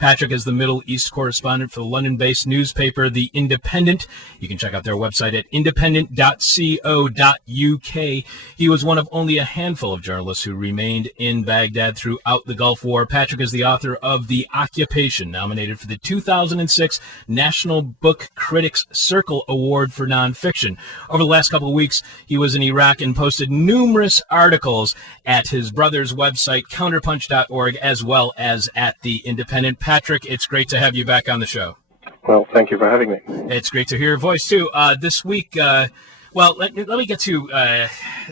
Patrick is the Middle East correspondent for the London-based newspaper, The Independent. You can check out their website at independent.co.uk. He was one of only a handful of journalists who remained in Baghdad throughout the Gulf War. Patrick is the author of The Occupation, nominated for the 2006 National Book Critics Circle Award for Nonfiction. Over the last couple of weeks, he was in Iraq and posted numerous articles at his brother's website, counterpunch.org, as well as at The Independent. Patrick, it's great to have you back on the show. Well, thank you for having me. It's great to hear your voice, too. This week, let me get to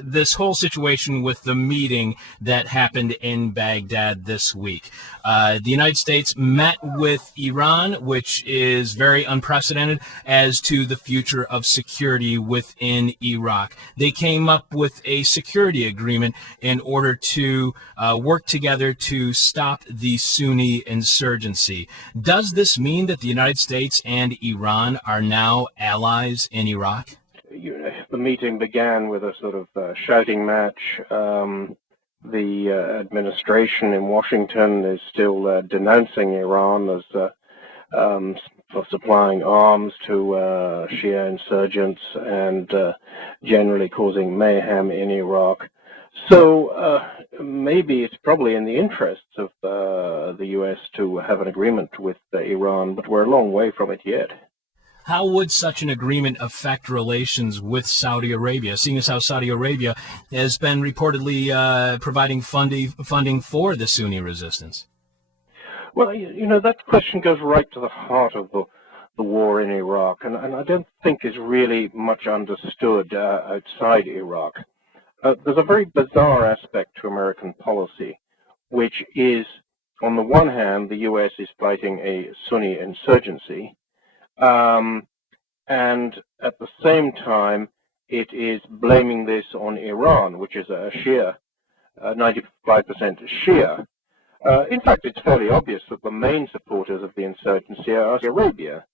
this whole situation with the meeting that happened in Baghdad this week. The United States met with Iran, which is very unprecedented as to the future of security within Iraq. They came up with a security agreement in order to work together to stop the Sunni insurgency. Does this mean that the United States and Iran are now allies in Iraq? The meeting began with a sort of shouting match. The administration in Washington is still denouncing Iran as for supplying arms to Shia insurgents and generally causing mayhem in Iraq. So maybe it's probably in the interests of the U.S. to have an agreement with Iran, but we're a long way from it yet. How would such an agreement affect relations with Saudi Arabia, seeing as how Saudi Arabia has been reportedly providing funding for the Sunni resistance? Well, that question goes right to the heart of the war in Iraq, and I don't think is really much understood outside Iraq. There's a very bizarre aspect to American policy, which is, on the one hand, the U.S. is fighting a Sunni insurgency, and at the same time, it is blaming this on Iran, which is a Shia, 95% Shia. In fact, it's fairly obvious that the main supporters of the insurgency are Saudi Arabia.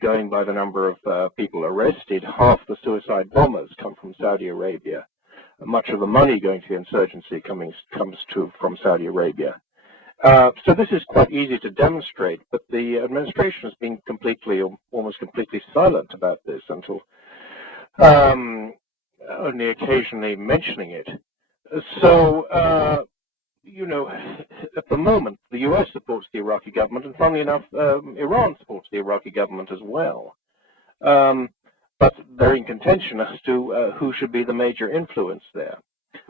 Going by the number of people arrested, half the suicide bombers come from Saudi Arabia. Much of the money going to the insurgency comes from Saudi Arabia. So this is quite easy to demonstrate, but the administration has been almost completely silent about this until only occasionally mentioning it. So, at the moment, the U.S. supports the Iraqi government, and funnily enough, Iran supports the Iraqi government as well. But they're in contention as to who should be the major influence there.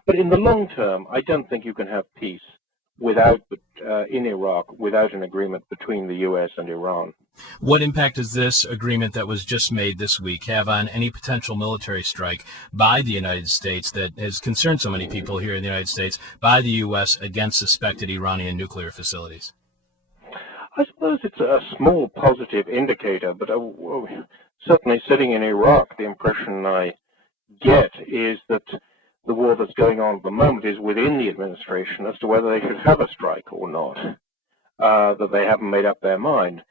But in the long term, I don't think you can have peace in Iraq without an agreement between the U.S. and Iran. What impact does this agreement that was just made this week have on any potential military strike by the United States that has concerned so many people here in the United States by the U.S. against suspected Iranian nuclear facilities? I suppose it's a small positive indicator, but certainly sitting in Iraq, the impression I get is that the war that's going on at the moment is within the administration as to whether they should have a strike or not, that they haven't made up their mind.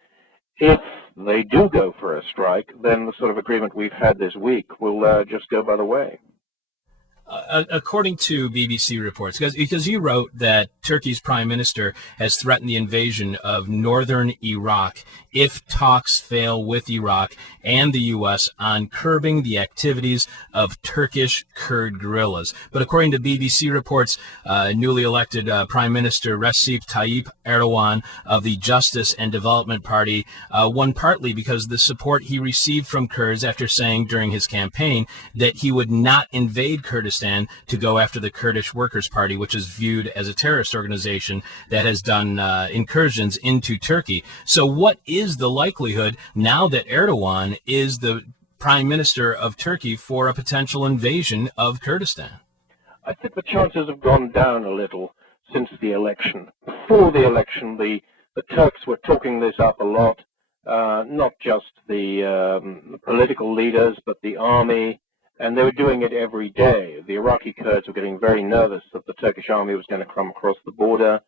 If they do go for a strike, then the sort of agreement we've had this week will just go by the way. According to BBC reports, because you wrote that Turkey's prime minister has threatened the invasion of northern Iraq if talks fail with Iraq and the U.S. on curbing the activities of Turkish Kurd guerrillas. But according to BBC reports, newly elected Prime Minister Recep Tayyip Erdogan of the Justice and Development Party won partly because of the support he received from Kurds after saying during his campaign that he would not invade Kurdistan to go after the Kurdish Workers' Party, which is viewed as a terrorist organization that has done incursions into Turkey. So what is the likelihood now that Erdogan is the prime minister of Turkey for a potential invasion of Kurdistan? I think the chances have gone down a little since the election. Before the election, the Turks were talking this up a lot, not just the political leaders, but the army, and they were doing it every day. The Iraqi Kurds were getting very nervous that the Turkish army was going to come across the border.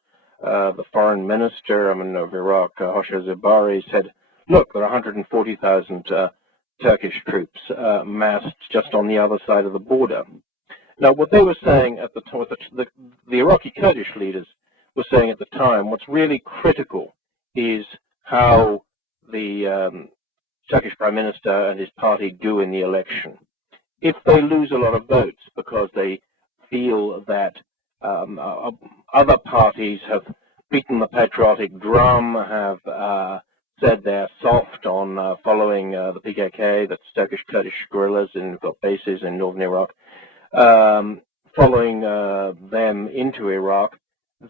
The foreign minister of Iraq, Hosher Zebari, said, look, there are 140,000 Turkish troops massed just on the other side of the border. Now, what they were saying at the time, the Iraqi Kurdish leaders were saying at the time, what's really critical is how the Turkish Prime Minister and his party do in the election. If they lose a lot of votes because they feel that other parties have beaten the patriotic drum, have said they're soft on following the PKK, that's Turkish Kurdish guerrillas, and have got bases in northern Iraq, following them into Iraq,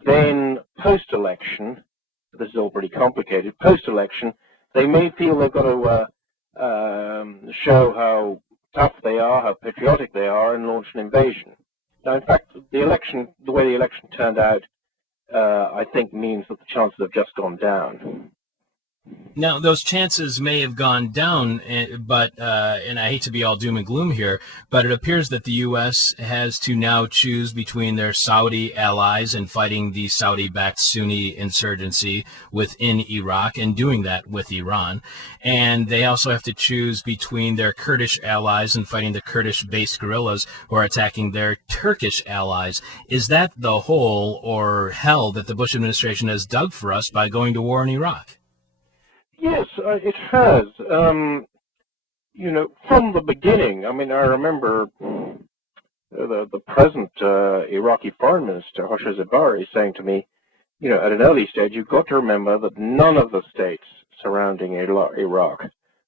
then post-election, this is all pretty complicated, post-election, they may feel they've got to show how tough they are, how patriotic they are, and launch an invasion. Now, in fact, the way the election turned out, I think means that the chances have just gone down. Now, those chances may have gone down, but and I hate to be all doom and gloom here, but it appears that the U.S. has to now choose between their Saudi allies and fighting the Saudi-backed Sunni insurgency within Iraq and doing that with Iran. And they also have to choose between their Kurdish allies and fighting the Kurdish-based guerrillas who are attacking their Turkish allies. Is that the hole or hell that the Bush administration has dug for us by going to war in Iraq? Yes, it has. From the beginning, I mean, I remember the present Iraqi foreign minister, Hosha Zebari, saying to me, at an early stage, you've got to remember that none of the states surrounding Iraq,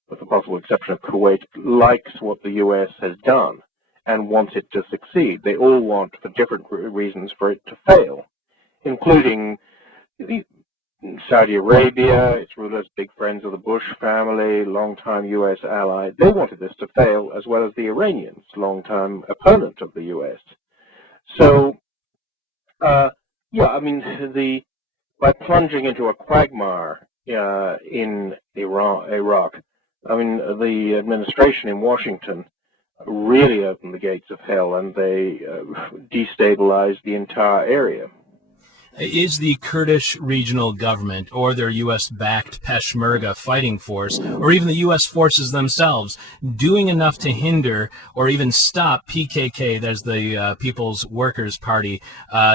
with the possible exception of Kuwait, likes what the U.S. has done and wants it to succeed. They all want, for different reasons, for it to fail, including Saudi Arabia, its rulers, big friends of the Bush family, longtime U.S. ally. They wanted this to fail, as well as the Iranians, longtime opponent of the U.S. So, by plunging into a quagmire in Iraq, the administration in Washington really opened the gates of hell, and they destabilized the entire area. Is the Kurdish regional government or their U.S.-backed Peshmerga fighting force, or even the U.S. forces themselves, doing enough to hinder or even stop PKK, that's the People's Workers' Party,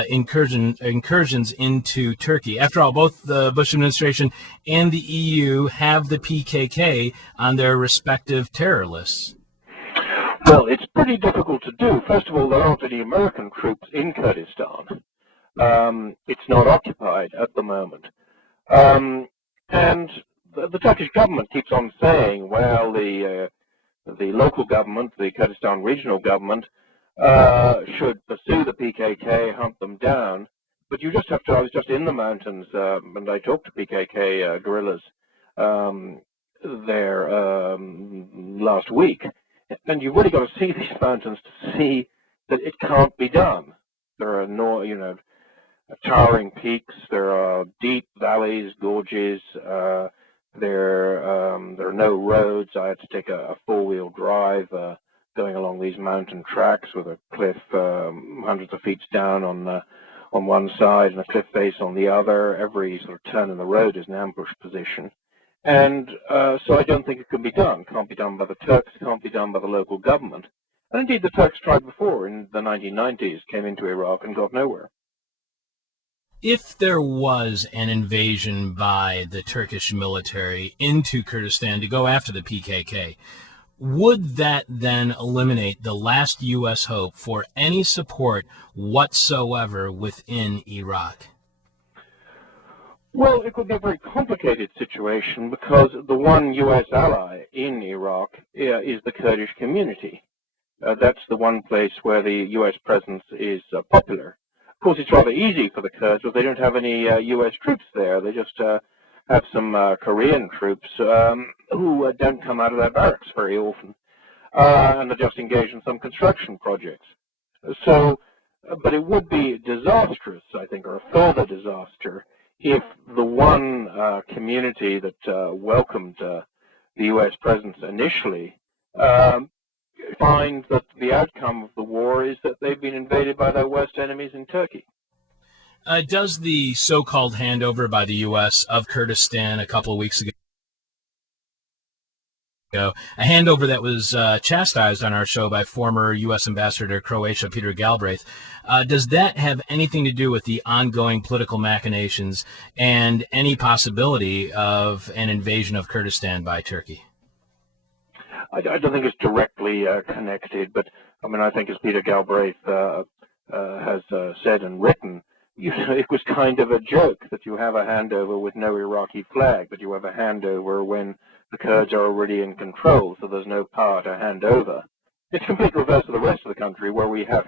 incursions into Turkey? After all, both the Bush administration and the EU have the PKK on their respective terror lists. Well, it's pretty difficult to do. First of all, there aren't any American troops in Kurdistan. It's not occupied at the moment. And the Turkish government keeps on saying, well, the local government, the Kurdistan regional government, should pursue the PKK, hunt them down. But you just have to, I was just in the mountains, and I talked to PKK guerrillas there last week. And you've really got to see these mountains to see that it can't be done. There are towering peaks, there are deep valleys, gorges, there are no roads. I had to take a four-wheel drive going along these mountain tracks with a cliff hundreds of feet down on one side and a cliff face on the other. Every sort of turn in the road is an ambush position. And so I don't think it can be done. Can't be done by the Turks, can't be done by the local government. And indeed, the Turks tried before in the 1990s, came into Iraq and got nowhere. If there was an invasion by the Turkish military into Kurdistan to go after the PKK, would that then eliminate the last U.S. hope for any support whatsoever within Iraq? Well, it would be a very complicated situation because the one U.S. ally in Iraq is the Kurdish community. That's the one place where the U.S. presence is popular. Of course, it's rather easy for the Kurds, but they don't have any U.S. troops there. They just have some Korean troops who don't come out of their barracks very often, and they're just engaged in some construction projects. So, but it would be disastrous, I think, or a further disaster, if the one community that welcomed the U.S. presence initially find that the outcome of the war is that they've been invaded by their worst enemies in Turkey. Does the so-called handover by the U.S. of Kurdistan a couple of weeks ago ago, a handover that was chastised on our show by former U.S. Ambassador to Croatia, Peter Galbraith. Does that have anything to do with the ongoing political machinations and any possibility of an invasion of Kurdistan by Turkey? I don't think it's directly connected, but I mean, I think as Peter Galbraith has said and written, it was kind of a joke that you have a handover with no Iraqi flag, but you have a handover when the Kurds are already in control, so there's no power to hand over. It's complete reverse of the rest of the country, where we have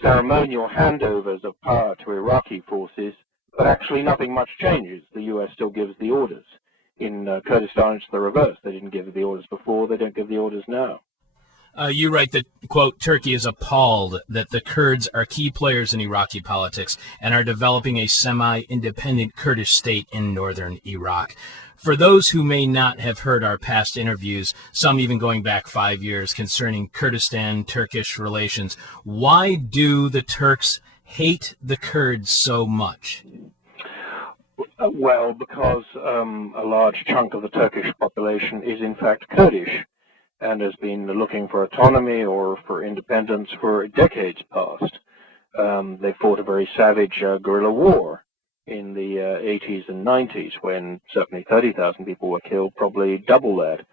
ceremonial handovers of power to Iraqi forces, but actually nothing much changes. The U.S. still gives the orders. In Kurdistan, it's the reverse. They didn't give the orders before, they don't give the orders now. You write that, quote, Turkey is appalled that the Kurds are key players in Iraqi politics and are developing a semi-independent Kurdish state in northern Iraq. For those who may not have heard our past interviews, some even going back 5 years, concerning Kurdistan-Turkish relations, why do the Turks hate the Kurds so much? Well, because a large chunk of the Turkish population is in fact Kurdish, and has been looking for autonomy or for independence for decades past. They fought a very savage guerrilla war in the 80s and 90s, when certainly 30,000 people were killed, probably double that.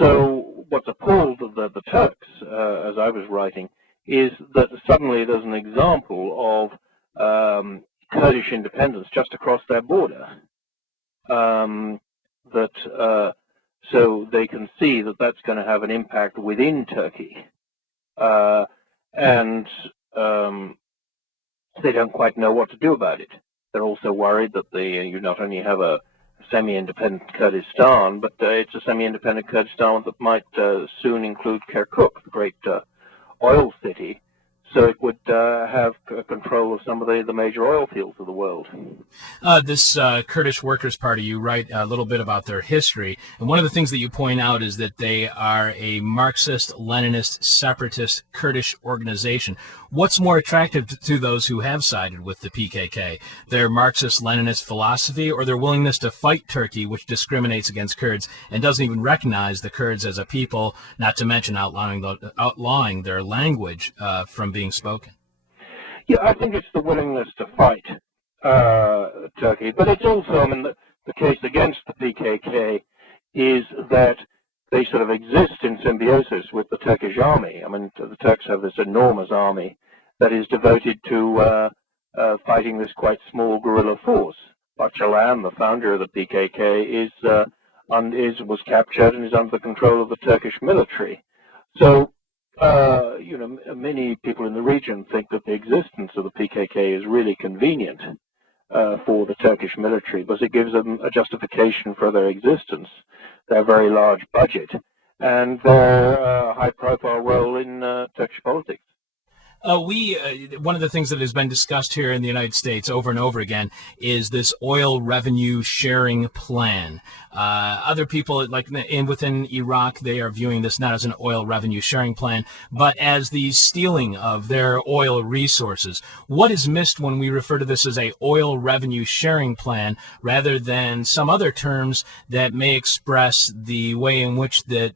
So what's appalled the Turks, as I was writing, is that suddenly there's an example of Kurdish independence just across their border. So they can see that that's going to have an impact within Turkey. And they don't quite know what to do about it. They're also worried that you not only have a semi-independent Kurdistan, but it's a semi-independent Kurdistan that might soon include Kirkuk, the great oil city. So it would have control of some of the major oil fields of the world. This Kurdish Workers' Party, you write a little bit about their history. And one of the things that you point out is that they are a Marxist, Leninist, separatist Kurdish organization. What's more attractive to those who have sided with the PKK? Their Marxist, Leninist philosophy, or their willingness to fight Turkey, which discriminates against Kurds and doesn't even recognize the Kurds as a people, not to mention outlawing their language from being spoken? Yeah, I think it's the willingness to fight Turkey, but it's also, I mean, the case against the PKK is that they sort of exist in symbiosis with the Turkish army. I mean, the Turks have this enormous army that is devoted to fighting this quite small guerrilla force. Öcalan, the founder of the PKK, was captured and is under the control of the Turkish military. So, many people in the region think that the existence of the PKK is really convenient for the Turkish military, because it gives them a justification for their existence, their very large budget, and their high-profile role in Turkish politics. One of the things that has been discussed here in the United States over and over again is this oil revenue sharing plan. Other people, like within Iraq, they are viewing this not as an oil revenue sharing plan, but as the stealing of their oil resources. What is missed when we refer to this as a oil revenue sharing plan, rather than some other terms that may express the way in which the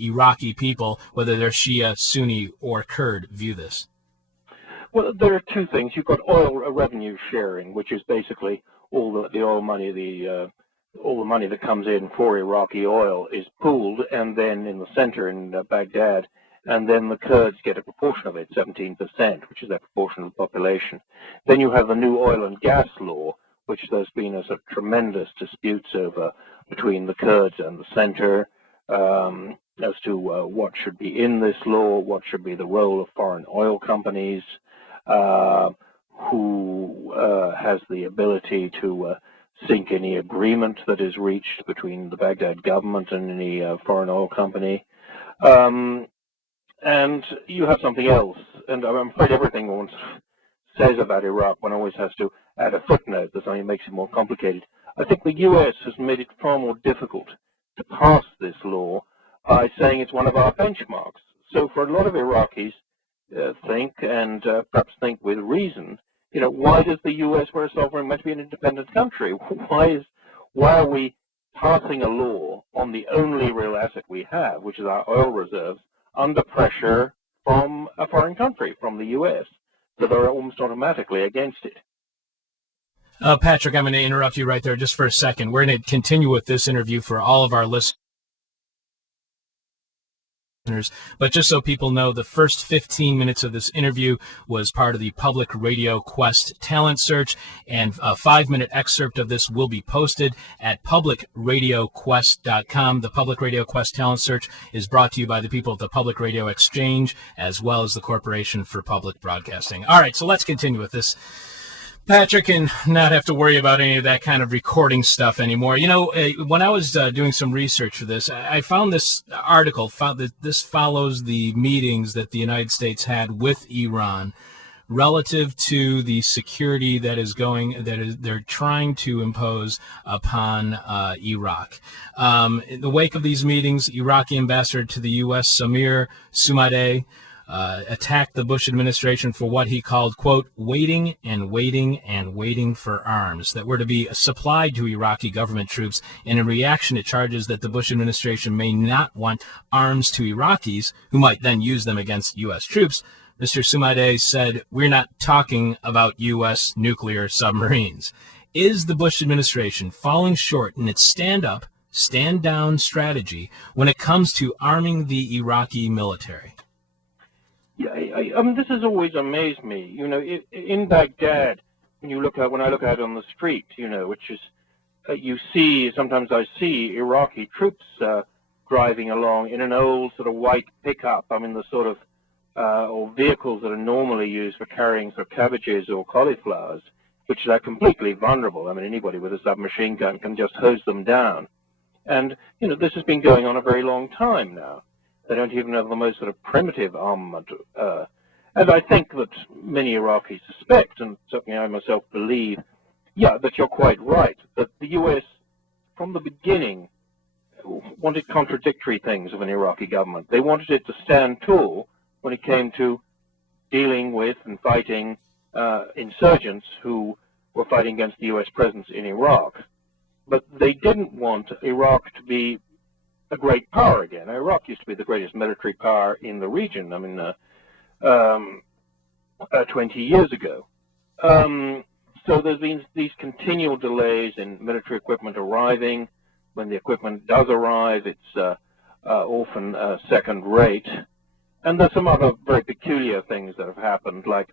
Iraqi people, whether they're Shia, Sunni, or Kurd, view this? Well, there are two things. You've got oil revenue sharing, which is basically all the oil money, all the money that comes in for Iraqi oil is pooled, and then in the center in Baghdad, and then the Kurds get a proportion of it, 17%, which is their proportion of the population. Then you have the new oil and gas law, which there's been a sort of tremendous disputes over between the Kurds and the center as to what should be in this law, what should be the role of foreign oil companies, who has the ability to sink any agreement that is reached between the Baghdad government and any foreign oil company. And you have something else, and I'm afraid everything one says about Iraq, one always has to add a footnote that only makes it more complicated. I think the U.S. has made it far more difficult to pass this law by saying it's one of our benchmarks. So for a lot of Iraqis, think, and perhaps think with reason, why does the U.S., we're a sovereign, must be an independent country? Why are we passing a law on the only real asset we have, which is our oil reserves, under pressure from a foreign country, from the U.S. So they're almost automatically against it. Patrick, I'm going to interrupt you right there just for a second. We're going to continue with this interview for all of our listeners. But just so people know, the first 15 minutes of this interview was part of the Public Radio Quest talent search, and a 5-minute excerpt of this will be posted at publicradioquest.com. The Public Radio Quest talent search is brought to you by the people at the Public Radio Exchange, as well as the Corporation for Public Broadcasting. All right, so let's continue with this, Patrick, and not have to worry about any of that kind of recording stuff anymore. You know, when I was doing some research for this, I found this article, found that this follows the meetings that the United States had with Iran relative to the security that they're trying to impose upon Iraq. In the wake of these meetings, Iraqi ambassador to the U.S., Samir Sumadeh, attacked the Bush administration for what he called, quote, waiting and waiting and waiting for arms that were to be supplied to Iraqi government troops, and in reaction to charges that the Bush administration may not want arms to Iraqis, who might then use them against U.S. troops. Mr. Sumadeh said, we're not talking about U.S. nuclear submarines. Is the Bush administration falling short in its stand-up, stand-down strategy when it comes to arming the Iraqi military? Yeah, this has always amazed me. You know, in Baghdad, when I look out on the street, you know, which is, sometimes I see Iraqi troops driving along in an old sort of white pickup. I mean, the sort of, or vehicles that are normally used for carrying sort of cabbages or cauliflowers, which are completely vulnerable. I mean, anybody with a submachine gun can just hose them down. And, you know, this has been going on a very long time now. They don't even have the most sort of primitive armament. And I think that many Iraqis suspect, and certainly I myself believe, that you're quite right, that the U.S. from the beginning wanted contradictory things of an Iraqi government. They wanted it to stand tall when it came to dealing with and fighting insurgents who were fighting against the U.S. presence in Iraq. But they didn't want Iraq to be a great power again. Iraq used to be the greatest military power in the region, 20 years ago. So there's been these continual delays in military equipment arriving. When the equipment does arrive, it's often second rate. And there's some other very peculiar things that have happened, like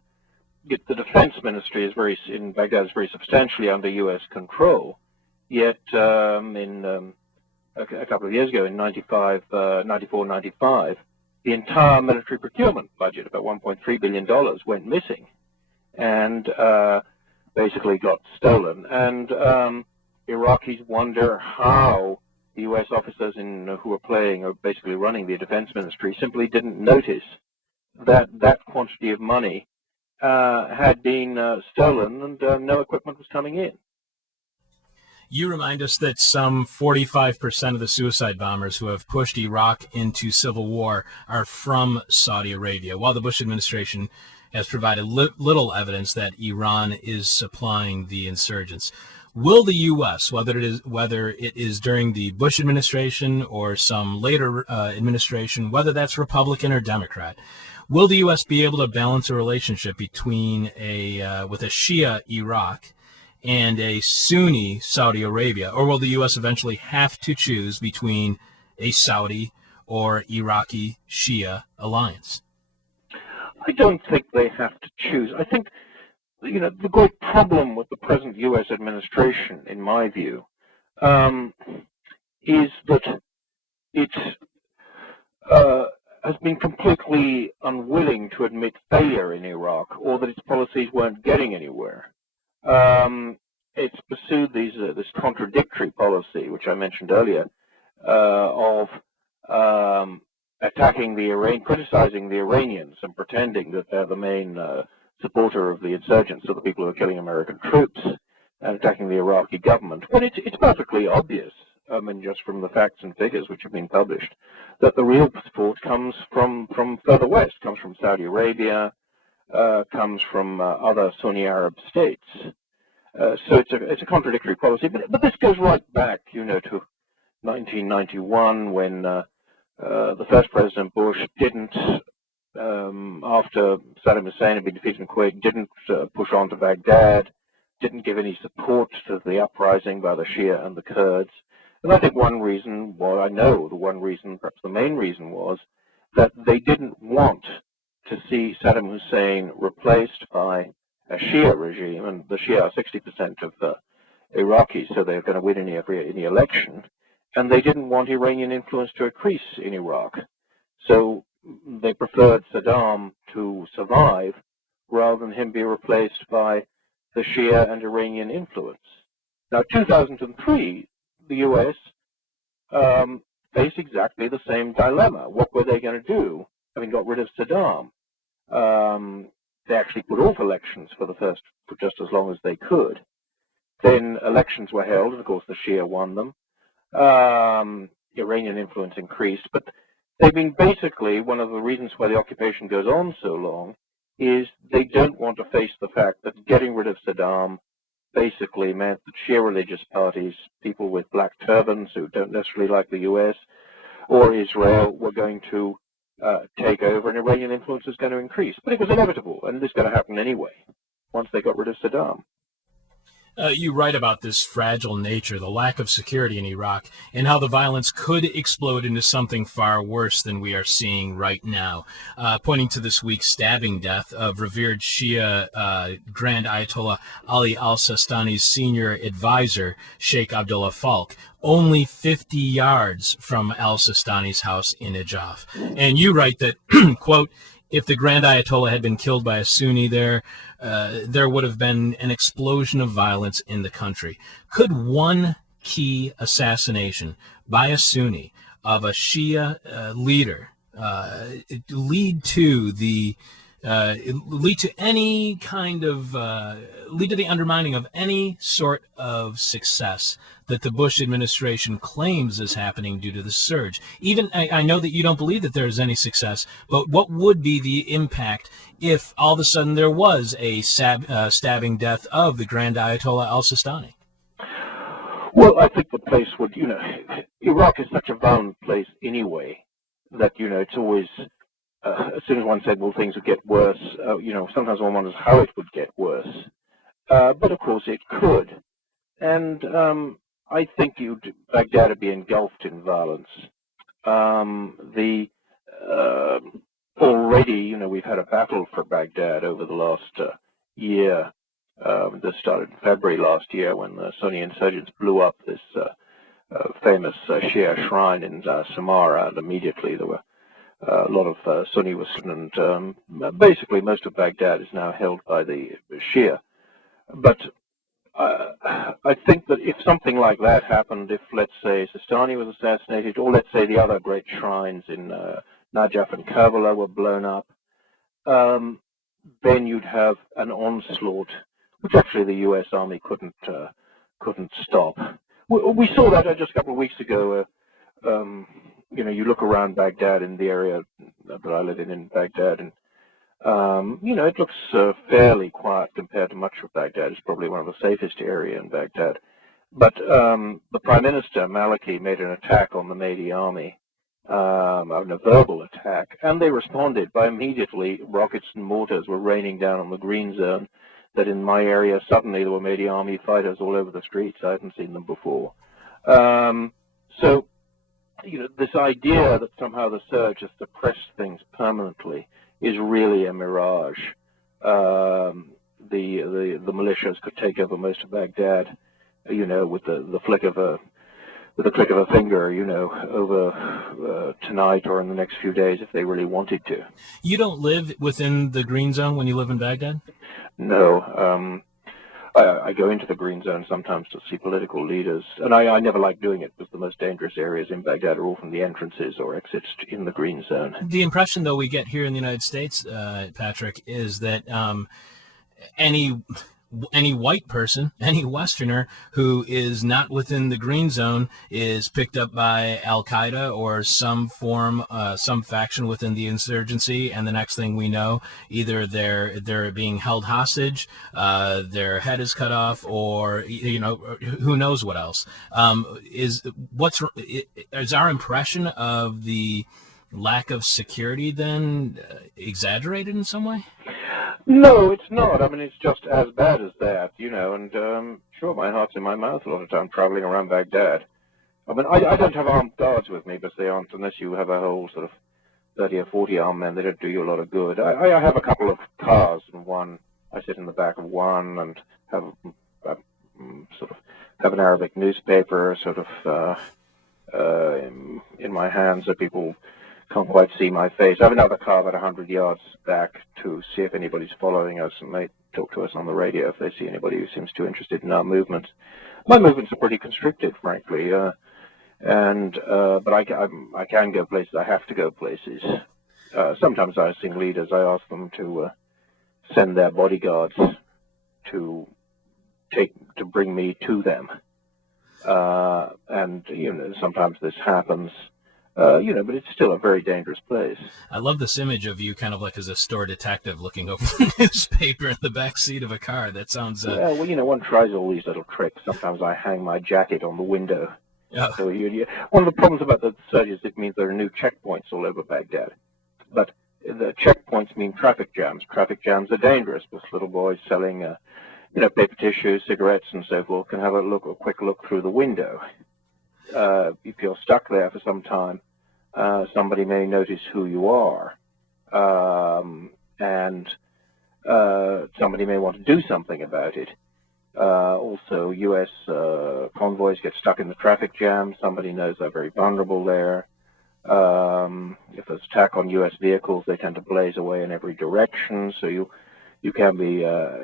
the defense ministry in Baghdad is very substantially under U.S. control. Yet a couple of years ago, in 94, 95, the entire military procurement budget, about $1.3 billion, went missing and basically got stolen. And Iraqis wonder how the U.S. officers who are basically running the defense ministry simply didn't notice that that quantity of money had been stolen and no equipment was coming in. You remind us that some 45% of the suicide bombers who have pushed Iraq into civil war are from Saudi Arabia, while the Bush administration has provided little evidence that Iran is supplying the insurgents. Will the U.S., whether it is during the Bush administration or some later administration, whether that's Republican or Democrat, will the U.S. be able to balance a relationship between with a Shia Iraq and a Sunni Saudi Arabia, or will the U.S. eventually have to choose between a Saudi or Iraqi Shia alliance? I don't think they have to choose. I think, you know, the great problem with the present U.S. administration, in my view, is that it has been completely unwilling to admit failure in Iraq, or that its policies weren't getting anywhere. It's pursued this contradictory policy, which I mentioned earlier, of criticizing the Iranians and pretending that they're the main supporter of the insurgents, or the people who are killing American troops, and attacking the Iraqi government. When it's perfectly obvious, just from the facts and figures which have been published, that the real support comes from further west, comes from Saudi Arabia, comes from other Sunni Arab states. So it's a contradictory policy, but this goes right back, you know, to 1991 when the first President Bush didn't, after Saddam Hussein had been defeated in Kuwait, didn't push on to Baghdad, didn't give any support to the uprising by the Shia and the Kurds. And I think one reason, well, I know the one reason, perhaps the main reason, was that they didn't want to see Saddam Hussein replaced by a Shia regime, and the Shia are 60% of the Iraqis, so they're going to win any election, and they didn't want Iranian influence to increase in Iraq. So they preferred Saddam to survive rather than him be replaced by the Shia and Iranian influence. Now, 2003, the U.S. Faced exactly the same dilemma. What were they going to do, having got rid of Saddam? They actually put off elections for just as long as they could. Then elections were held, and of course the Shia won them. Iranian influence increased, but they've been basically, one of the reasons why the occupation goes on so long is they don't want to face the fact that getting rid of Saddam basically meant that Shia religious parties, people with black turbans who don't necessarily like the U.S. or Israel, were going to take over, and Iranian influence was going to increase. But it was inevitable, and this is going to happen anyway, once they got rid of Saddam. You write about this fragile nature, the lack of security in Iraq, and how the violence could explode into something far worse than we are seeing right now, pointing to this week's stabbing death of revered Shia Grand Ayatollah Ali al-Sistani's senior advisor, Sheikh Abdullah Falk, only 50 yards from al-Sistani's house in Najaf. And you write that, quote, if the Grand Ayatollah had been killed by a Sunni there would have been an explosion of violence in the country. Could one key assassination by a Sunni of a Shia leader lead to the undermining of any sort of success that the Bush administration claims is happening due to the surge? Even I know that you don't believe that there is any success, but what would be the impact if all of a sudden there was a stabbing death of the Grand Ayatollah al-Sistani? Well, I think the place would, Iraq is such a violent place anyway that, it's always, as soon as one said, well, things would get worse, sometimes one wonders how it would get worse. But of course it could. And I think Baghdad would be engulfed in violence. Already, we've had a battle for Baghdad over the last year. This started in February last year when the Sunni insurgents blew up this famous Shia shrine in Samarra, and immediately there were a lot of Sunni Muslims, and basically most of Baghdad is now held by the Shia. But I think that if something like that happened, if, let's say, Sistani was assassinated, or let's say the other great shrines in Najaf and Karbala were blown up, then you'd have an onslaught, which actually the U.S. Army couldn't stop. We saw that just a couple of weeks ago. You look around Baghdad, in the area that I live in Baghdad, and it looks fairly quiet compared to much of Baghdad. It's probably one of the safest areas in Baghdad. But the Prime Minister, Maliki, made an attack on the Mahdi army, a verbal attack, and they responded by immediately rockets and mortars were raining down on the green zone. That in my area, suddenly there were Mahdi army fighters all over the streets. I hadn't seen them before. So, this idea that somehow the surge has suppressed things permanently is really a mirage. The militias could take over most of Baghdad, with the click of a finger, over tonight or in the next few days if they really wanted to. You don't live within the green zone when you live in Baghdad? No. I go into the green zone sometimes to see political leaders, and I never like doing it because the most dangerous areas in Baghdad are often the entrances or exits in the green zone. The impression, though, we get here in the United States, Patrick, is that any any white person, any Westerner who is not within the green zone is picked up by Al-Qaeda or some form, some faction within the insurgency, and the next thing we know, either they're being held hostage, their head is cut off, or who knows what else. Is our impression of the lack of security then exaggerated in some way? No, it's not. I mean, it's just as bad as that, and sure, my heart's in my mouth a lot of time traveling around Baghdad. I mean, I don't have armed guards with me, because they aren't, unless you have a whole sort of 30 or 40 armed men, they don't do you a lot of good. I have a couple of cars, and I sit in the back of one and have an Arabic newspaper in my hand, so people can't quite see my face. I have another car about 100 yards back to see if anybody's following us, and they talk to us on the radio if they see anybody who seems too interested in our movements. My movements are pretty constricted, frankly, but I can go places. I have to go places. Sometimes I sing leaders. I ask them to send their bodyguards to bring me to them, and sometimes this happens. But it's still a very dangerous place. I love this image of you kind of like as a store detective looking over the newspaper in the back seat of a car. That sounds... Yeah, well, one tries all these little tricks. Sometimes I hang my jacket on the window. Oh. So one of the problems about the surges, it means there are new checkpoints all over Baghdad. But the checkpoints mean traffic jams. Traffic jams are dangerous because little boys selling, paper tissue, cigarettes, and so forth can have a quick look through the window. If you're stuck there for some time, somebody may notice who you are, and somebody may want to do something about it. Also, U.S. convoys get stuck in the traffic jam. Somebody knows they're very vulnerable there. If there's attack on U.S. vehicles, they tend to blaze away in every direction, so you can be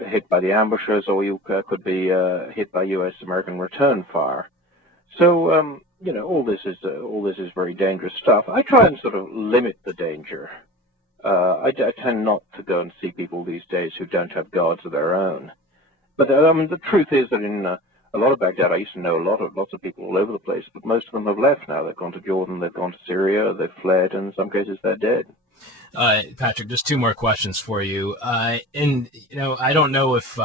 hit by the ambushers, or you could be hit by U.S. American return fire. So, all this is very dangerous stuff. I try and sort of limit the danger. I tend not to go and see people these days who don't have guards of their own. But the truth is that in a lot of Baghdad, I used to know lots of people all over the place, but most of them have left now. They've gone to Jordan, they've gone to Syria, they've fled, and in some cases they're dead. Patrick, just two more questions for you. I don't know if...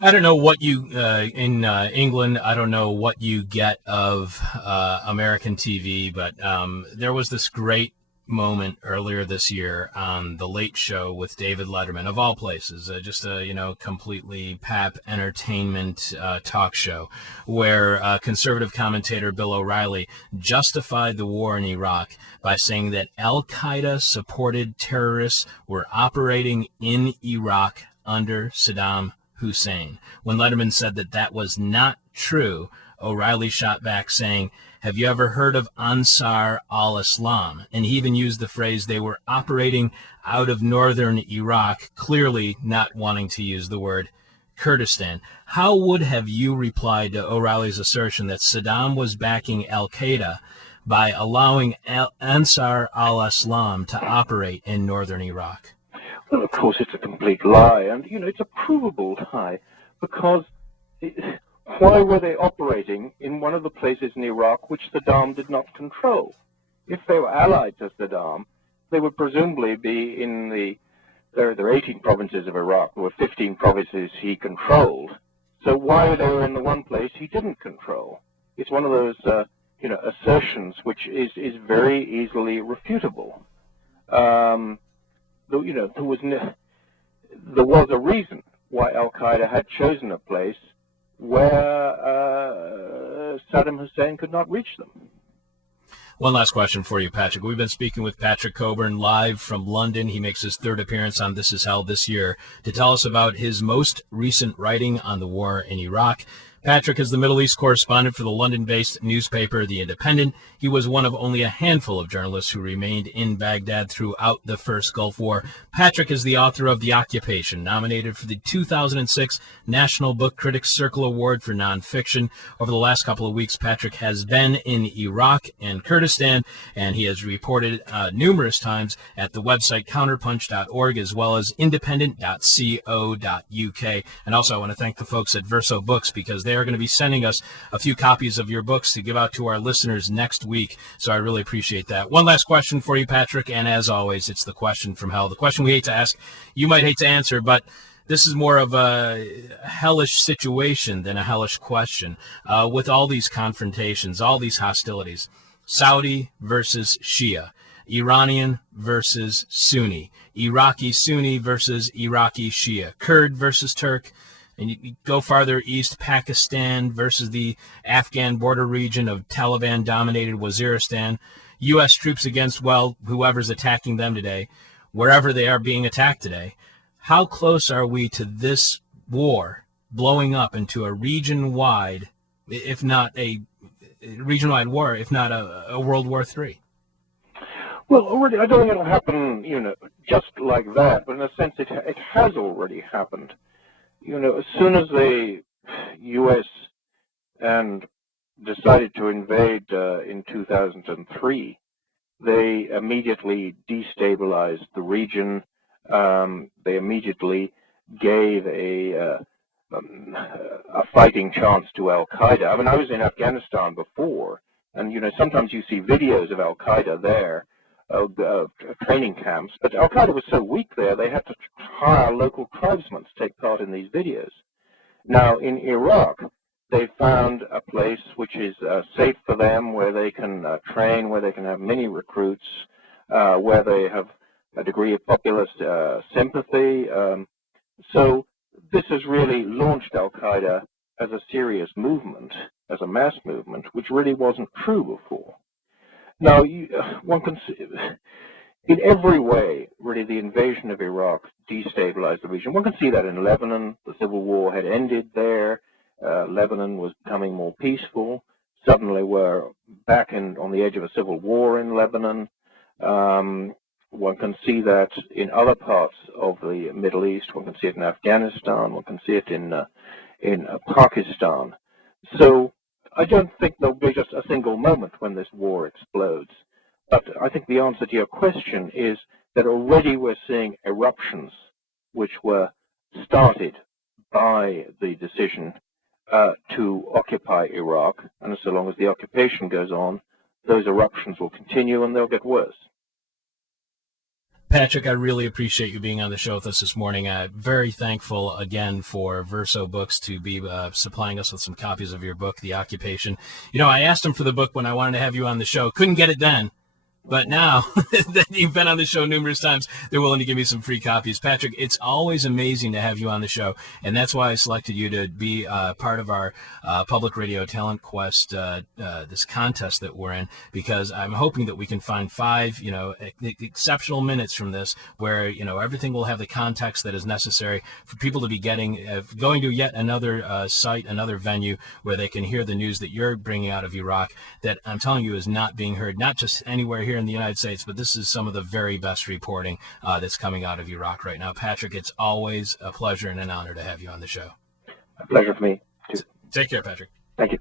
I don't know what you, in England, I don't know what you get of American TV, but there was this great moment earlier this year on The Late Show with David Letterman, of all places, just a, completely pap entertainment talk show, where conservative commentator Bill O'Reilly justified the war in Iraq by saying that Al-Qaeda supported terrorists were operating in Iraq under Saddam Hussein. When Letterman said that was not true, O'Reilly shot back saying, "Have you ever heard of Ansar al-Islam?" And he even used the phrase they were operating out of northern Iraq, clearly not wanting to use the word Kurdistan. How would have you replied to O'Reilly's assertion that Saddam was backing al-Qaeda by allowing Ansar al-Islam to operate in northern Iraq? Well, of course, it's a complete lie, and, it's a provable lie, because why were they operating in one of the places in Iraq which Saddam did not control? If they were allied to Saddam, they would presumably be in there are 18 provinces of Iraq. There were 15 provinces he controlled. So why they were in the one place he didn't control? It's one of those, assertions which is very easily refutable. There was a reason why Al-Qaeda had chosen a place where Saddam Hussein could not reach them. One last question for you, Patrick. We've been speaking with Patrick Cockburn live from London. He makes his third appearance on This Is Hell this year to tell us about his most recent writing on the war in Iraq. Patrick is the Middle East correspondent for the London-based newspaper The Independent. He was one of only a handful of journalists who remained in Baghdad throughout the First Gulf War. Patrick is the author of The Occupation, nominated for the 2006 National Book Critics Circle Award for Nonfiction. Over the last couple of weeks, Patrick has been in Iraq and Kurdistan, and he has reported numerous times at the website counterpunch.org as well as independent.co.uk. And also I want to thank the folks at Verso Books, because they are going to be sending us a few copies of your books to give out to our listeners next week. So I really appreciate that. One last question for you, Patrick, and as always, it's the question from hell. The question we hate to ask, you might hate to answer, but this is more of a hellish situation than a hellish question. With all these confrontations, all these hostilities, Saudi versus Shia, Iranian versus Sunni, Iraqi Sunni versus Iraqi Shia, Kurd versus Turk, and you go farther east, Pakistan versus the Afghan border region of Taliban-dominated Waziristan, U.S. troops against, well, whoever's attacking them today, wherever they are being attacked today. How close are we to this war blowing up into a region-wide, if not a region-wide war, if not a World War III? Well, already, I don't think it'll happen, just like that, but in a sense it has already happened. As soon as the U.S. decided to invade in 2003, they immediately destabilized the region. They immediately gave a fighting chance to Al-Qaeda. I mean, I was in Afghanistan before, and sometimes you see videos of Al-Qaeda there, training camps, but Al-Qaeda was so weak there, they had to hire local tribesmen to take part in these videos. Now, in Iraq, they found a place which is safe for them, where they can train, where they can have many recruits, where they have a degree of populist sympathy. So this has really launched Al-Qaeda as a serious movement, as a mass movement, which really wasn't true before. Now, one can see, in every way, really, the invasion of Iraq destabilized the region. One can see that in Lebanon. The civil war had ended there. Lebanon was becoming more peaceful. Suddenly, we're back on the edge of a civil war in Lebanon. One can see that in other parts of the Middle East. One can see it in Afghanistan. One can see it in Pakistan. So I don't think there'll be just a single moment when this war explodes. But I think the answer to your question is that already we're seeing eruptions which were started by the decision to occupy Iraq. And so long as the occupation goes on, those eruptions will continue and they'll get worse. Patrick, I really appreciate you being on the show with us this morning. I'm very thankful again for Verso Books to be supplying us with some copies of your book, The Occupation. I asked them for the book when I wanted to have you on the show. Couldn't get it then. But now that you've been on the show numerous times, they're willing to give me some free copies. Patrick, it's always amazing to have you on the show, and that's why I selected you to be part of our Public Radio Talent Quest, this contest that we're in, because I'm hoping that we can find 5, exceptional minutes from this where, everything will have the context that is necessary for people to be going to yet another site, another venue where they can hear the news that you're bringing out of Iraq that I'm telling you is not being heard, not just anywhere here in the United States, but this is some of the very best reporting that's coming out of Iraq right now. Patrick, it's always a pleasure and an honor to have you on the show. A pleasure for me, too. Take care, Patrick. Thank you.